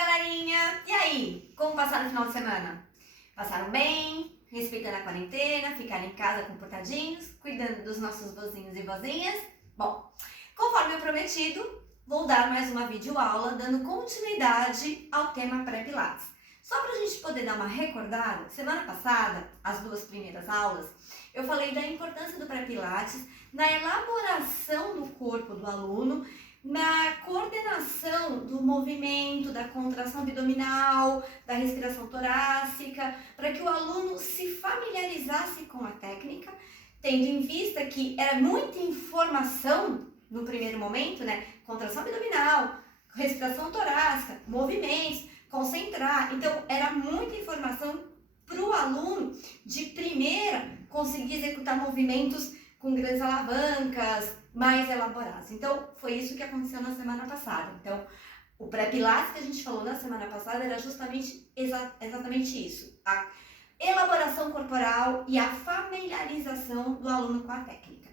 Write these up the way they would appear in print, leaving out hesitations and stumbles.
galerinha! E aí, como passaram o final de semana? Passaram bem? Respeitando a quarentena? Ficaram em casa comportadinhos? Cuidando dos nossos vozinhos e vozinhas? Bom, conforme eu prometido, vou dar mais uma videoaula dando continuidade ao tema pré-pilates. Só para a gente poder dar uma recordada, semana passada, as duas primeiras aulas, eu falei da importância do pré-pilates na elaboração do corpo do aluno, na coordenação do movimento, da contração abdominal, da respiração torácica, para que o aluno se familiarizasse com a técnica, tendo em vista que era muita informação no primeiro momento, né? Contração abdominal, respiração torácica, movimentos, concentrar. Então, era muita informação para o aluno de primeira conseguir executar movimentos com grandes alavancas, mais elaborados. Então, foi isso que aconteceu na semana passada. Então, o pré-pilates que a gente falou na semana passada era justamente exatamente isso. A elaboração corporal e a familiarização do aluno com a técnica.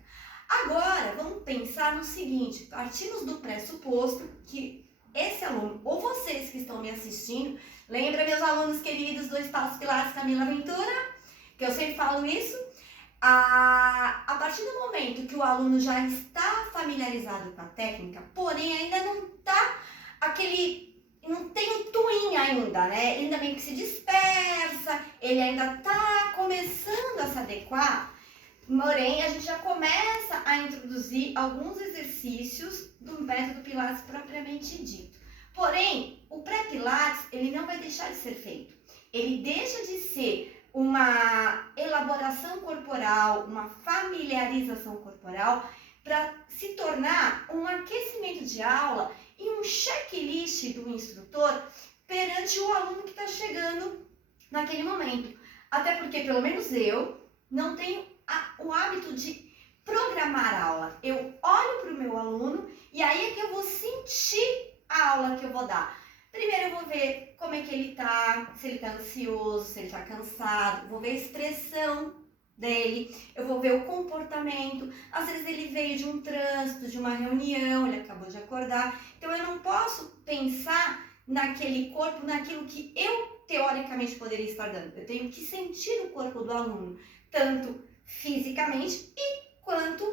Agora, vamos pensar no seguinte, partimos do pressuposto que esse aluno, ou vocês que estão me assistindo, lembra meus alunos queridos do Espaço Pilates Camila Ventura? Que eu sempre falo isso. A partir do momento que o aluno já está familiarizado com a técnica, porém ainda não está não tem o twin ainda, né? Ele ainda meio que se dispersa, ele ainda está começando a se adequar, porém a gente já começa a introduzir alguns exercícios do método Pilates propriamente dito. Porém, o pré-Pilates, ele não vai deixar de ser feito. Ele deixa de ser uma elaboração corporal, uma familiarização corporal, para se tornar um aquecimento de aula e um checklist do instrutor perante o aluno que está chegando naquele momento. Até porque, pelo menos eu, não tenho o hábito de programar a aula. Eu olho para o meu aluno e aí é que eu vou sentir a aula que eu vou dar. Primeiro eu vou ver como é que ele tá, se ele tá ansioso, se ele tá cansado, vou ver a expressão dele, eu vou ver o comportamento. Às vezes ele veio de um trânsito, de uma reunião, ele acabou de acordar. Então eu não posso pensar naquele corpo, naquilo que eu teoricamente poderia estar dando. Eu tenho que sentir o corpo do aluno, tanto fisicamente quanto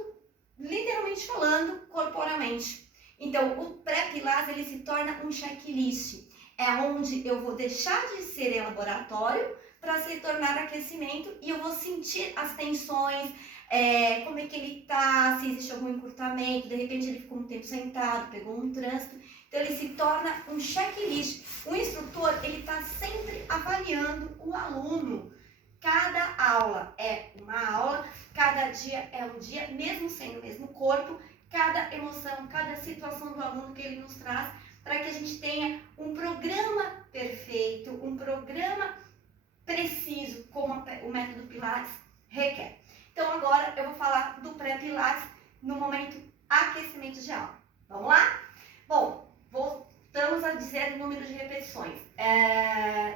literalmente falando, corporalmente. Então, o pré-pilates ele se torna um checklist. É onde eu vou deixar de ser laboratório para se tornar aquecimento e eu vou sentir as tensões, como é que ele está, se existe algum encurtamento, de repente ele ficou um tempo sentado, pegou um trânsito. Então, ele se torna um checklist. O instrutor, ele está sempre avaliando o aluno. Cada aula é uma aula, cada dia é um dia, mesmo sendo o mesmo corpo, cada emoção, cada situação do aluno que ele nos traz, para que a gente tenha um programa perfeito, um programa preciso, como o método Pilates requer. Então agora eu vou falar do pré-Pilates no momento aquecimento de aula. Vamos lá? Bom, voltamos a dizer o número de repetições.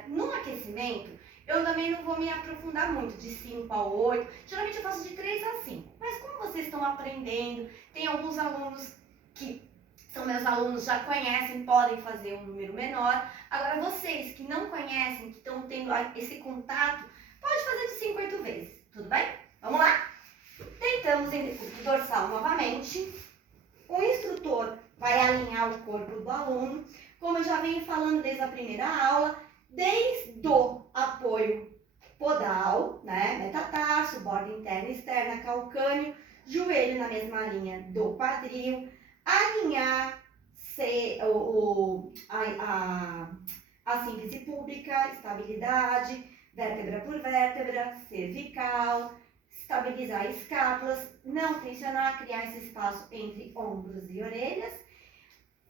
No aquecimento, eu também não vou me aprofundar muito, de 5 a 8. Geralmente eu faço de 3 a 5. Mas como vocês estão aprendendo, tem alguns alunos que são meus alunos, já conhecem, podem fazer um número menor. Agora vocês que não conhecem, que estão tendo esse contato, pode fazer de 5 a 8 vezes. Tudo bem? Vamos lá? Tentamos em decúbito dorsal novamente. O instrutor vai alinhar o corpo do aluno. Como eu já venho falando desde a primeira aula, desde o apoio podal, né, metatarso, borda interna e externa, calcâneo, joelho na mesma linha do quadril, alinhar a síntese pública, estabilidade, vértebra por vértebra, cervical, estabilizar escápulas, não tensionar, criar esse espaço entre ombros e orelhas.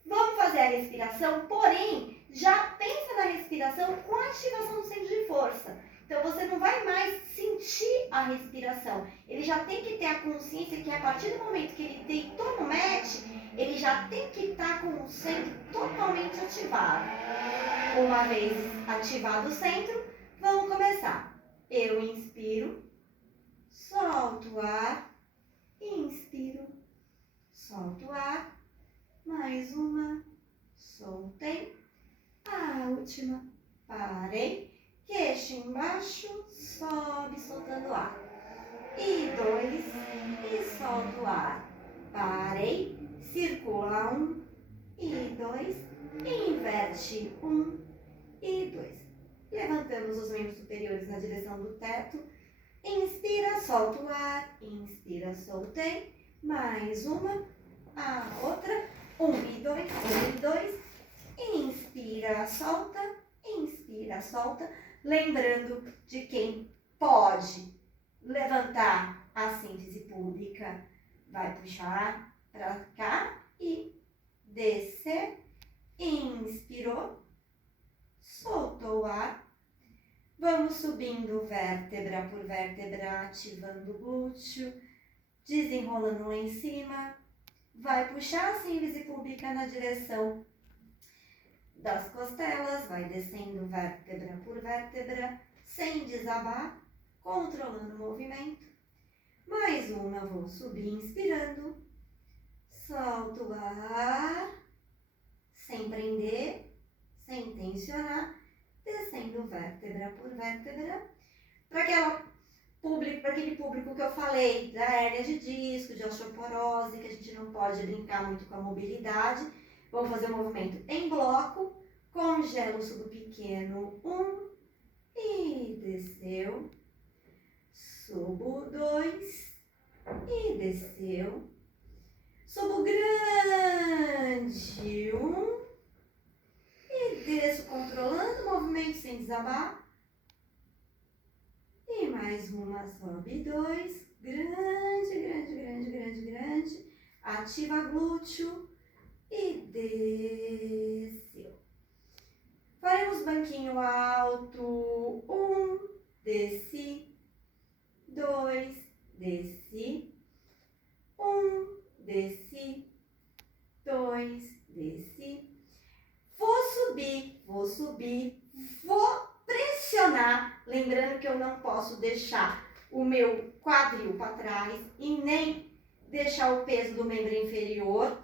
Vamos fazer a respiração, porém, já pensa na respiração com a ativação do centro de força. Então, você não vai mais sentir a respiração. Ele já tem que ter a consciência que a partir do momento que ele deitou no mat, ele já tem que estar com o centro totalmente ativado. Uma vez ativado o centro, vamos começar. Eu inspiro, solto o ar, inspiro, solto o ar. Mais uma, soltei, última. Parei. Queixo embaixo, sobe soltando ar. E 2, e solto o ar. Parei. Circula 1 e 2, inverte 1 e 2. Levantamos os membros superiores na direção do teto. Inspira, solta o ar. Inspira, soltei. Mais uma. A outra. 1 e 2, 1 e 2. Inspira, solta. Inspira, solta. Lembrando de quem pode levantar a síntese pública. Vai puxar para cá e descer. Inspirou. Soltou o ar. Vamos subindo vértebra por vértebra, ativando o glúteo, desenrolando lá em cima. Vai puxar a síntese pública na direção das costelas, vai descendo vértebra por vértebra, sem desabar, controlando o movimento. Mais uma, vou subir inspirando. Solto o ar, sem prender, sem tensionar. Descendo vértebra por vértebra, para aquele público que eu falei, da hérnia de disco, de osteoporose, que a gente não pode brincar muito com a mobilidade. Vamos fazer o movimento em bloco, congelo, subo pequeno, 1 e desceu, subo 2 e desceu, subo grande, 1 e desço controlando o movimento sem desabar. E mais uma, sobe 2, grande, grande, grande, grande, grande. Ativa glúteo e desceu. Faremos banquinho alto. 1, desci. 2, desci. 1, desci. 2, desci. Vou subir, vou pressionar, lembrando que eu não posso deixar o meu quadril para trás e nem deixar o peso do membro inferior,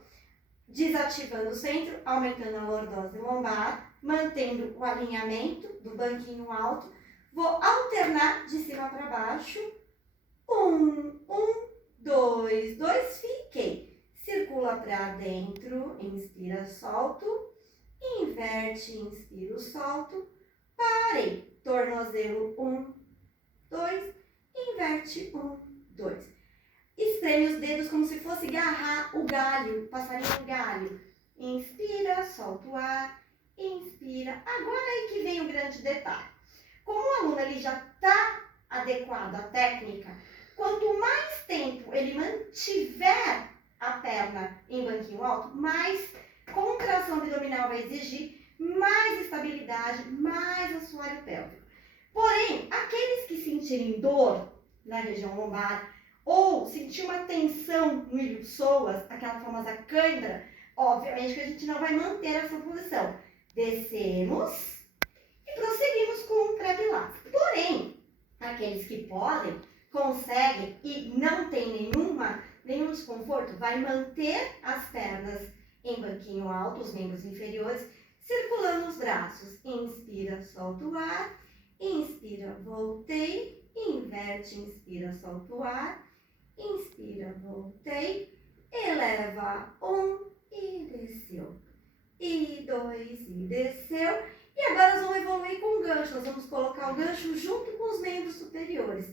desativando o centro, aumentando a lordose lombar, mantendo o alinhamento do banquinho alto. Vou alternar de cima para baixo, 1, 2, 2, fiquei. Circula para dentro, inspira, solto. Inverte, inspiro, solto, parei, tornozelo 1, 2, inverte 1, 2. Espreme os dedos como se fosse agarrar o galho, passarinho galho. Inspira, solta o ar, inspira. Agora aí que vem o grande detalhe. Como o aluno ele já está adequado à técnica, quanto mais tempo ele mantiver a perna em banquinho alto, mais contração abdominal vai exigir, mais estabilidade, mais assoalho pélvico. Porém, aqueles que sentirem dor na região lombar ou sentir uma tensão no ilho-psoas, aquela famosa cãibra, obviamente que a gente não vai manter essa posição. Descemos e prosseguimos com o pré-pilates. Porém, aqueles que podem, conseguem e não tem nenhum desconforto, vai manter as pernas em banquinho alto, os membros inferiores, circulando os braços. Inspira, solta o ar. Inspira, voltei. Inverte, inspira, solta o ar. Inspira, voltei. Eleva 1 e desceu. E 2 e desceu. E agora nós vamos evoluir com o gancho. Nós vamos colocar o gancho junto com os membros superiores.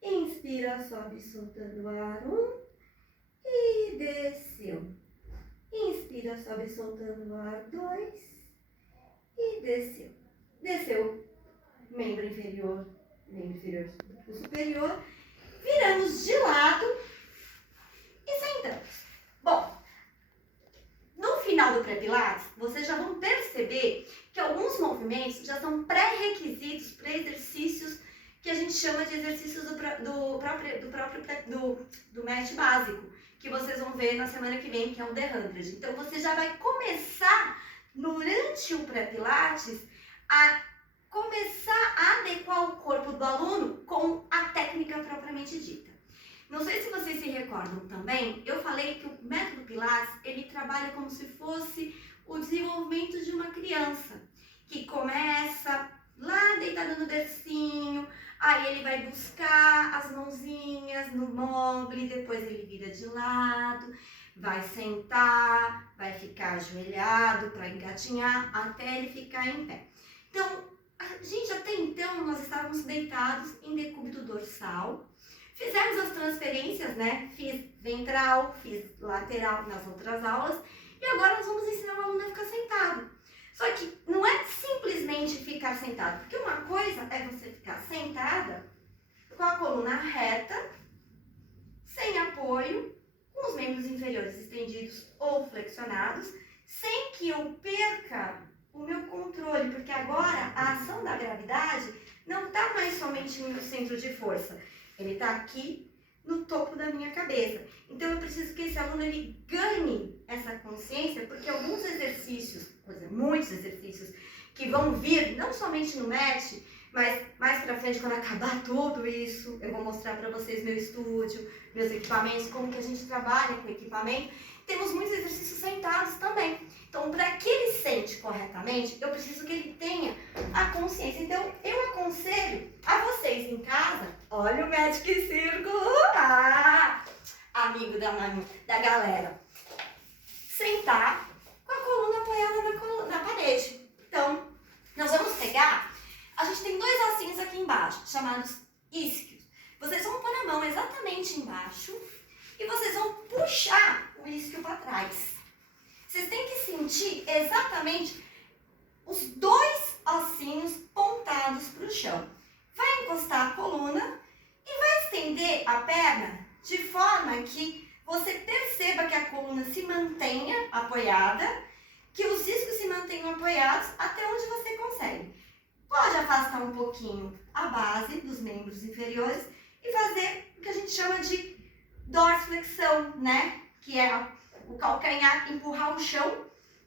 Inspira, sobe, soltando o ar. 1 e desceu. Inspira, sobe, soltando o ar, 2 e desceu. Desceu, membro inferior do superior. Viramos de lado e sentamos. Bom, no final do pré-pilates, vocês já vão perceber que alguns movimentos já são pré-requisitos para exercícios que a gente chama de exercícios do MET básico, que vocês vão ver na semana que vem, que é o The 100. Então, você já vai começar, durante o pré-pilates, a começar a adequar o corpo do aluno com a técnica propriamente dita. Não sei se vocês se recordam também, eu falei que o método Pilates, ele trabalha como se fosse o desenvolvimento de uma criança, que começa lá deitado no bercinho, aí ele vai buscar as mãozinhas no mobile, depois ele vira de lado, vai sentar, vai ficar ajoelhado para engatinhar até ele ficar em pé. Então, a gente até então nós estávamos deitados em decúbito dorsal, fizemos as transferências, né? Fiz ventral, fiz lateral nas outras aulas e agora nós vamos ensinar o aluno a ficar sentado. Só que não é simplesmente ficar sentado, porque uma coisa é você ficar sentada com a coluna reta, sem apoio, com os membros inferiores estendidos ou flexionados, sem que eu perca o meu controle, porque agora a ação da gravidade não está mais somente no meu centro de força, ele está aqui no topo da minha cabeça. Então eu preciso que esse aluno ele ganhe essa consciência, porque alguns exercícios, muitos exercícios que vão vir, não somente no MET, mas mais pra frente, quando acabar tudo isso, eu vou mostrar para vocês meu estúdio, meus equipamentos, como que a gente trabalha com equipamento. Temos muitos exercícios sentados também. Então, para que ele sente corretamente, eu preciso que ele tenha a consciência. Então, eu aconselho a vocês em casa, olha o Magic Círculo, amigo da galera, sentar com a coluna apoiada na parede. Então, nós vamos pegar, a gente tem dois ossinhos aqui embaixo, chamados isquios. Vocês vão pôr a mão exatamente embaixo e vocês vão puxar o isquio para trás. Vocês têm que sentir exatamente os dois ossinhos pontados para o chão. Vai encostar a coluna e vai estender a perna de forma que você perceba que a coluna se mantenha apoiada, que os isquios se mantenham apoiados até onde você consegue. Pode afastar um pouquinho a base dos membros inferiores e fazer o que a gente chama de dorsiflexão, né? Que é o calcanhar empurrar o chão,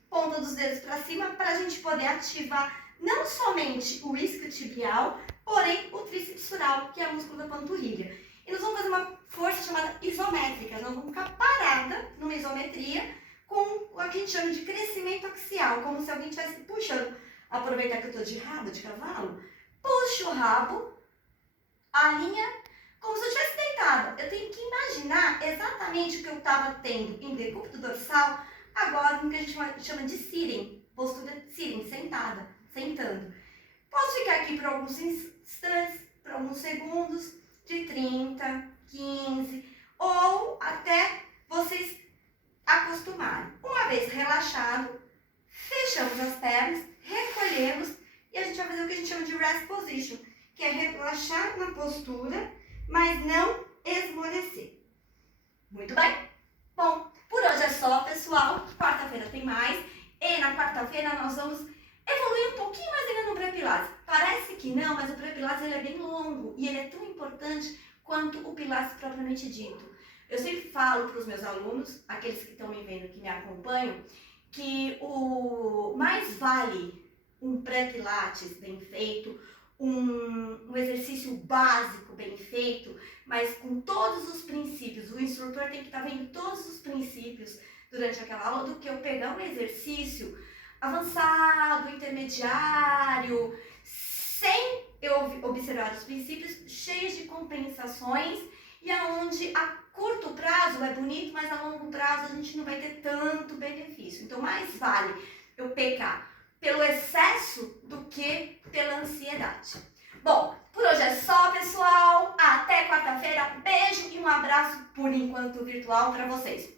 ponta dos dedos para cima, para a gente poder ativar não somente o isquio tibial, porém o tríceps sural, que é o músculo da panturrilha. E nós vamos fazer uma força chamada isométrica. Nós vamos ficar parada numa isometria com o que a gente chama de crescimento axial, como se alguém estivesse puxando. Aproveitar que eu estou de rabo de cavalo, puxo o rabo, alinha, como se eu estivesse deitada. Eu tenho que imaginar exatamente o que eu estava tendo em decúbito dorsal, agora no que a gente chama de sitting, postura de sitting, sentada, sentando. Posso ficar aqui por alguns instantes, por alguns segundos, de 30, 15, ou até vocês acostumarem. Uma vez relaxado, fechamos as pernas, recolhemos e a gente vai fazer o que a gente chama de rest position, que é relaxar na postura, mas não esmorecer. Muito bem? Bom, por hoje é só, pessoal. Quarta-feira tem mais e na quarta-feira nós vamos evoluir um pouquinho mais ainda no pré-pilates. Parece que não, mas o pré-pilates ele é bem longo e ele é tão importante quanto o pilates propriamente dito. Eu sempre falo para os meus alunos, aqueles que estão me vendo, que me acompanham, que o mais vale um pré-pilates bem feito, um exercício básico bem feito, mas com todos os princípios. O instrutor tem que estar vendo todos os princípios durante aquela aula, do que eu pegar um exercício avançado, intermediário, sem eu observar os princípios, cheios de compensações, e aonde a curto prazo é bonito, mas a longo prazo a gente não vai ter tanto benefício. Então, mais vale eu pecar pelo excesso do que pela ansiedade. Bom, por hoje é só, pessoal. Até quarta-feira. Beijo e um abraço, por enquanto virtual, para vocês.